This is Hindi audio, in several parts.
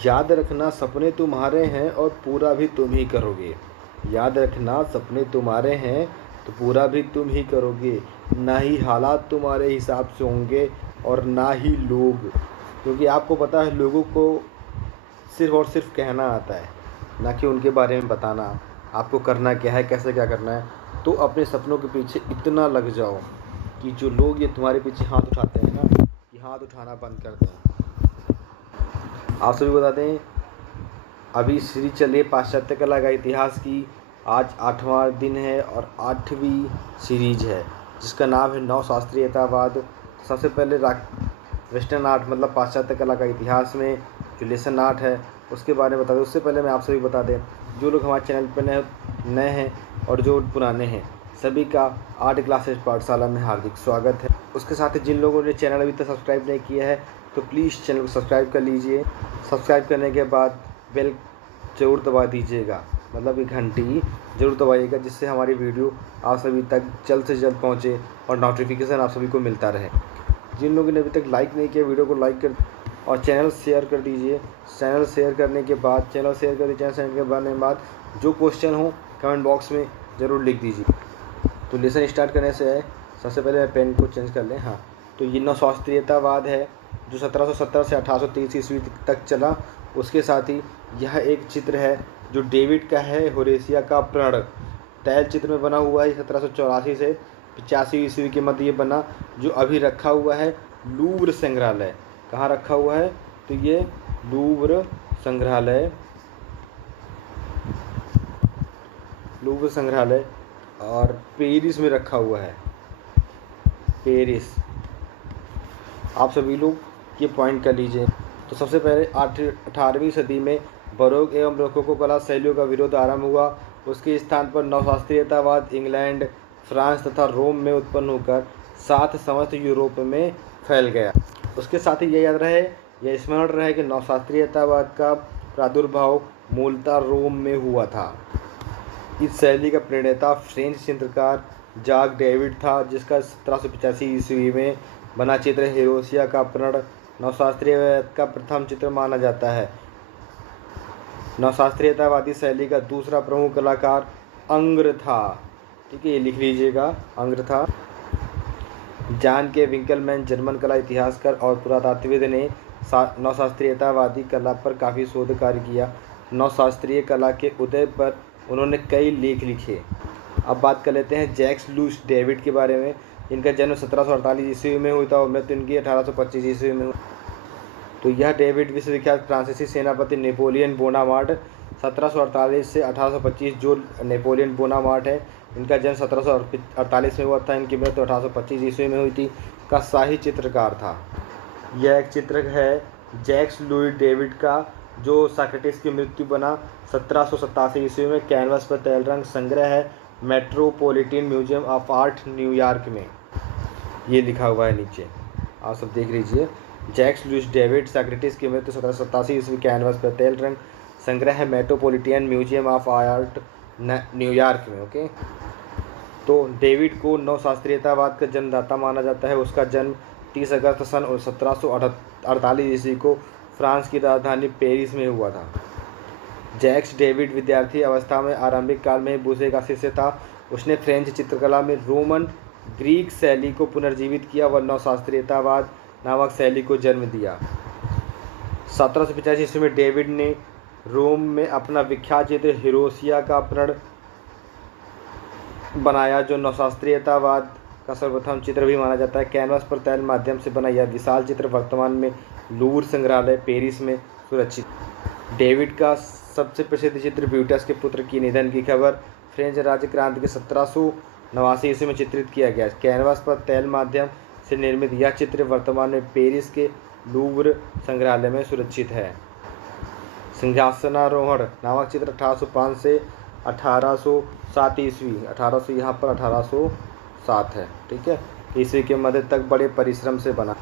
याद रखना सपने तुम्हारे हैं और पूरा भी तुम ही करोगे। याद रखना सपने तुम्हारे हैं तो पूरा भी तुम ही करोगे। ना ही हालात तुम्हारे हिसाब से होंगे और ना ही लोग, क्योंकि आपको पता है लोगों को सिर्फ़ और सिर्फ कहना आता है, ना कि उनके बारे में बताना आपको करना क्या है, कैसे क्या करना है। तो अपने सपनों के पीछे इतना लग जाओ कि जो लोग ये तुम्हारे पीछे हाथ उठाते हैं ना, ये हाथ उठाना बंद कर दें। आप सभी बता दें, अभी सीरीज चल रही है पाश्चात्य कला का इतिहास की। आज 8वां दिन है और 8वीं सीरीज है जिसका नाम है नवशास्त्रीयतावाद। सबसे पहले वेस्टर्न आर्ट मतलब पाश्चात्य कला का इतिहास में जो लेसन आर्ट है उसके बारे में बता दें। उससे पहले मैं आप सभी बता दें, जो लोग हमारे चैनल पर नए हैं और जो पुराने हैं, सभी का आर्ट क्लासेस पाठशाला में हार्दिक स्वागत है। उसके साथ ही जिन लोगों ने चैनल अभी तक सब्सक्राइब नहीं किया है तो प्लीज़ चैनल को सब्सक्राइब कर लीजिए। सब्सक्राइब करने के बाद बेल ज़रूर दबा दीजिएगा, मतलब कि घंटी ज़रूर दबाइएगा, जिससे हमारी वीडियो आप सभी तक जल्द से जल्द पहुंचे और नोटिफिकेशन आप सभी को मिलता रहे। जिन लोगों ने अभी तक लाइक नहीं किया, वीडियो को लाइक कर और चैनल शेयर कर दीजिए। चैनल शेयर करने के बाद जो क्वेश्चन हो कमेंट बॉक्स में ज़रूर लिख दीजिए। तो लेसन स्टार्ट करने से है, सबसे पहले पेन को चेंज कर लें। हाँ, तो ये नवशास्त्रीयतावाद है जो 1770 से 1830 ईस्वी तक चला। उसके साथ ही यह एक चित्र है जो डेविड का है, होरेसिया का प्रण तैल चित्र में बना हुआ है। 1784 से 85 ईस्वी के मध्य ये बना, जो अभी रखा हुआ है लूव्र संग्रहालय। कहाँ रखा हुआ है? तो ये लूव्र संग्रहालय और पेरिस में रखा हुआ है। पेरिस, आप सभी लोग ये पॉइंट कर लीजिए। तो सबसे पहले 18वीं सदी में बरोक एवं रोकोको कला शैलियों का विरोध आरंभ हुआ। उसके स्थान पर नवशास्त्रीयतावाद इंग्लैंड, फ्रांस तथा रोम में उत्पन्न होकर साथ समस्त यूरोप में फैल गया। उसके साथ ही यह याद रहे, यह स्मरण रहे कि नवशास्त्रीयतावाद का प्रादुर्भाव मूलतः रोम में हुआ था। इस शैली का प्रणेता फ्रेंच चित्रकार जाक डेविड था, जिसका 1785 ईस्वी में बना चित्र होरेसिया का प्रण नवशास्त्रीयवाद का प्रथम चित्र माना जाता है। नवशास्त्रीयतावादी शैली का दूसरा प्रमुख कलाकार अंग्र था। ठीक है, ये लिख लीजिएगा, अंग्र था। जॉन के विंकलमैन जर्मन कला इतिहासकार और पुरातात्विद ने नवशास्त्रीयतावादी कला पर काफ़ी शोध कार्य किया। नवशास्त्रीय कला के उदय पर उन्होंने कई लेख लिखे। अब बात कर लेते हैं जैक्स लुईस डेविड के बारे में। इनका जन्म 1748 ईस्वी में हुआ था और मृत्यु इनकी 1825 ईस्वी में हुई। तो यह डेविड विश्वविख्यात फ्रांसीसी सेनापति नेपोलियन बोनापार्ट 1748 से 1825, जो नेपोलियन बोनापार्ट है, इनका जन्म 1748 में हुआ था, इनकी मृत्यु 1825 ईस्वी में हुई थी, का शाही चित्रकार था। यह एक चित्र है जैक्स लुईस डेविड का, जो साक्रेटिस की मृत्यु बना 1787 ईस्वी में। कैनवास पर तैल रंग संग्रह है metropolitan museum of art New York में। ये लिखा हुआ है नीचे, आप सब देख लीजिए। जैक्स लुईस डेविड साक्रेटिस की मृत्यु 1787 ईस्वी, कैनवास पर तैल रंग संग्रह है metropolitan museum of art New York में। ओके, तो डेविड को नवशास्त्रीयतावाद का जन्मदाता माना जाता है। उसका जन्म 30 अगस्त सन 1748 ईस्वी को फ्रांस की राजधानी पेरिस में हुआ था। जैक्स डेविड विद्यार्थी अवस्था में आरंभिक काल में बूसे का शिष्य था। उसने फ्रेंच चित्रकला में रोमन ग्रीक शैली को पुनर्जीवित किया व नवशास्त्रीयतावाद नामक शैली को जन्म दिया। 1785 ईस्वी में डेविड ने रोम में अपना विख्यात चित्र होरेसिया का प्रण बनाया, जो नवशास्त्रीयतावाद का सर्वप्रथम चित्र भी माना जाता है। कैनवास पर तैल माध्यम से बना यह विशाल चित्र वर्तमान में लूव्र संग्रहालय पेरिस में सुरक्षित। डेविड का सबसे प्रसिद्ध चित्र ब्यूटस के पुत्र की निधन की खबर फ्रेंच राज्य क्रांति के 1789 ईस्वी में चित्रित किया गया। कैनवास पर तैल माध्यम से निर्मित यह चित्र वर्तमान में पेरिस के लूव्र संग्रहालय में सुरक्षित है। सिंहासनारोहण नामक चित्र 1805 से 1807 ईस्वी, 1800 यहाँ पर 1807 है, ठीक है, ईस्वी के मध्य तक बड़े परिश्रम से बना।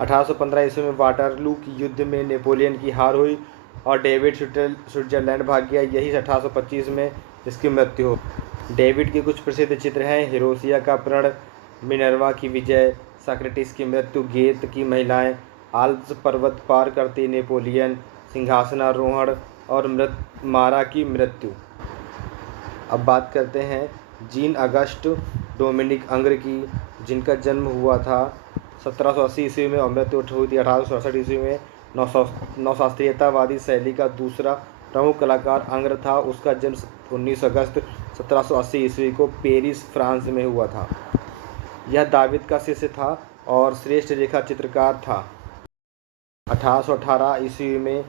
1815 ईस्वी में वाटरलू की युद्ध में नेपोलियन की हार हुई और डेविड स्विट्जरलैंड भाग गया। यही 1825 में इसकी मृत्यु हो। डेविड के कुछ प्रसिद्ध चित्र हैं होरेसिया का प्रण, मिनर्वा की विजय, साक्रेटिस की मृत्यु, गेत की महिलाएं, आल्प्स पर्वत पार करते नेपोलियन, सिंहासनारोहण और मारा की मृत्यु। अब बात करते हैं जीन अगस्ट डोमिनिक अंग्र की, जिनका जन्म हुआ था 1780 ईस्वी में और मृत्यु हुई थी 1867 ईस्वी में। नवशास्त्रीयतावादी शैली का दूसरा प्रमुख कलाकार अंग्र था। उसका जन्म 19 अगस्त 1780 ईस्वी को पेरिस, फ्रांस में हुआ था। यह दाविद का शिष्य था और श्रेष्ठ रेखा चित्रकार था। 1818 ईस्वी में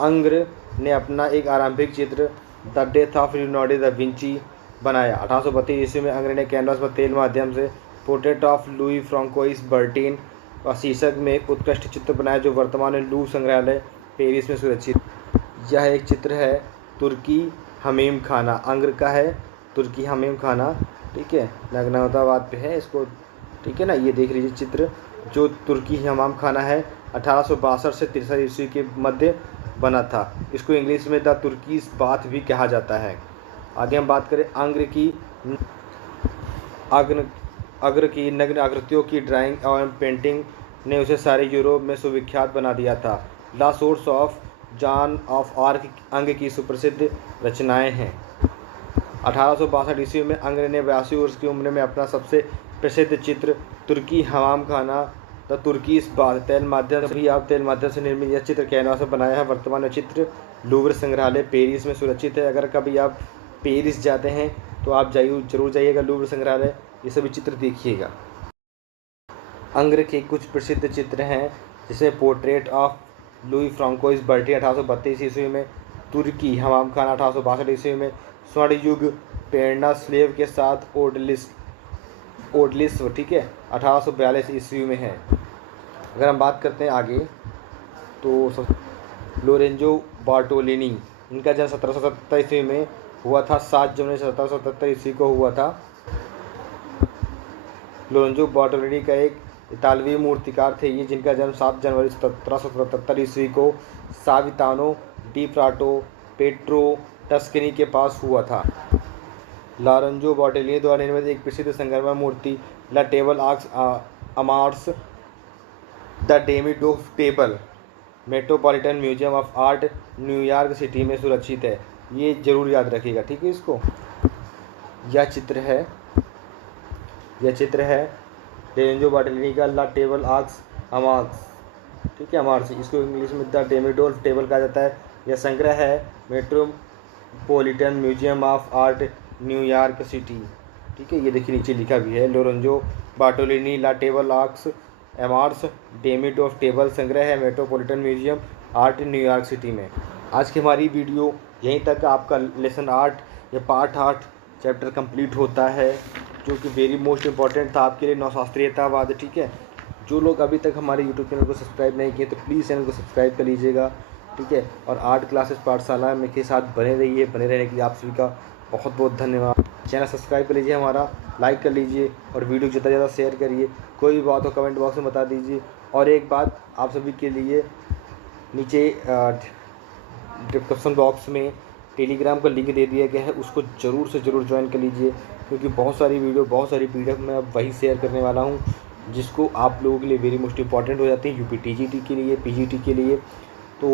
अंग्र ने अपना एक आरंभिक चित्र the death of Leonardo da Vinci बनाया। 1832 ईस्वी में अंग्र ने कैनवास पर तेल माध्यम से portrait of Louis François Bertin और शीर्षक में एक उत्कृष्ट चित्र बनाया, जो वर्तमान में लूव्र संग्रहालय पेरिस में सुरक्षित। यह एक चित्र है तुर्की हमीम खाना, अंग्र का है तुर्की हमीम खाना, ठीक है, नग्नतावाद पे है इसको, ठीक है ना। ये देख लीजिए चित्र जो तुर्की हमाम खाना है, 1862 से 63 ईस्वी के मध्य बना था। इसको इंग्लिश में द तुर्कीस बाथ भी कहा जाता है। आगे हम बात करें अग्र की नग्न आकृतियों की ड्राइंग और पेंटिंग ने उसे सारे यूरोप में सुविख्यात बना दिया था। The source of John of arc अंग की सुप्रसिद्ध रचनाएं हैं। 1862 ईस्वी में अंग्र ने 82 वर्ष की उम्र में अपना सबसे प्रसिद्ध चित्र तुर्की हमाम खाना द तुर्कीस बाथ तेल माध्यम से निर्मित यह चित्र कैनवास पर बनाया है। वर्तमान में चित्र लूव्र संग्रहालय पेरिस में सुरक्षित है। अगर कभी आप पेरिस जाते हैं तो आप जरूर जाइएगा लूव्र संग्रहालय, ये सभी चित्र देखिएगा। अंग्र के कुछ प्रसिद्ध चित्र हैं, जिसमें portrait of Louis François Bertin 1832 ईस्वी में, तुर्की हमाम खाना 1862 ईस्वी में, स्वर्ण युग प्रेरणा स्लेव के साथ ओडलिस, ठीक है, 1842 ईस्वी में है। अगर हम बात करते हैं आगे तो लोरेंजो बार्टोलिनी, इनका जन्म 1770 ईस्वी में हुआ था, 7 जनवरी 1777 ईस्वी को हुआ था। लोरेंजो बार्टोलिनी का एक इतालवी मूर्तिकार थे ये, जिनका जन्म 7 जनवरी 1777 ईस्वी को सावितानो डी प्राटो पेट्रो टस्कनी के पास हुआ था। लोरेंजो बार्टोलिनी द्वारा निर्मित एक प्रसिद्ध संगमरमर मूर्ति ला table आक्स अमार्स the डेमिडोफ table metropolitan museum of art New York city में सुरक्षित है। ये जरूर याद रखिएगा, ठीक है। इसको यह चित्र है लोरेंजो बार्टोलिनी का ला टेबल आक्स अमार्स, ठीक है, अमार्स, इसको इंग्लिश में द डेमिडोल्फ टेबल कहा जाता है। यह संग्रह है metropolitan museum of art New York city, ठीक है। ये देखिए नीचे लिखा भी है लोरेंजो बार्टोलिनी ला टेबल आक्स एमार्स डेमिडोल्फ टेबल संग्रह है metropolitan museum art New York city में। आज की हमारी वीडियो यहीं तक आपका लेसन 8 या पार्ट 8 चैप्टर कंप्लीट होता है, जो कि वेरी मोस्ट इम्पॉर्टेंट था आपके लिए, नवशास्त्रीयतावाद, ठीक है। जो लोग अभी तक हमारे यूट्यूब चैनल को सब्सक्राइब नहीं किए तो प्लीज़ चैनल को सब्सक्राइब कर लीजिएगा, ठीक है। और आर्ट क्लासेस पाठशाला में के साथ बने रहिए। बने रहने के लिए आप सभी का बहुत बहुत धन्यवाद। चैनल सब्सक्राइब कर लीजिए हमारा, लाइक कर लीजिए और वीडियो ज़्यादा से ज़्यादा शेयर करिए। कोई भी बात हो कमेंट बॉक्स में बता दीजिए। और एक बात आप सभी के लिए, नीचे डिस्क्रिप्शन बॉक्स में टेलीग्राम का लिंक दे दिया गया है, उसको ज़रूर से ज़रूर ज्वाइन कर लीजिए, क्योंकि बहुत सारी वीडियो, बहुत सारी PDF मैं अब वही शेयर करने वाला हूँ, जिसको आप लोगों के लिए वेरी मोस्ट इंपॉर्टेंट हो जाती है UPTGT के लिए, PGT के लिए। तो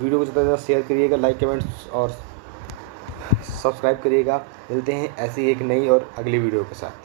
वीडियो को ज़्यादा से ज़्यादा शेयर करिएगा, लाइक कमेंट्स और सब्सक्राइब करिएगा। मिलते हैं ऐसी एक नई और अगली वीडियो के साथ।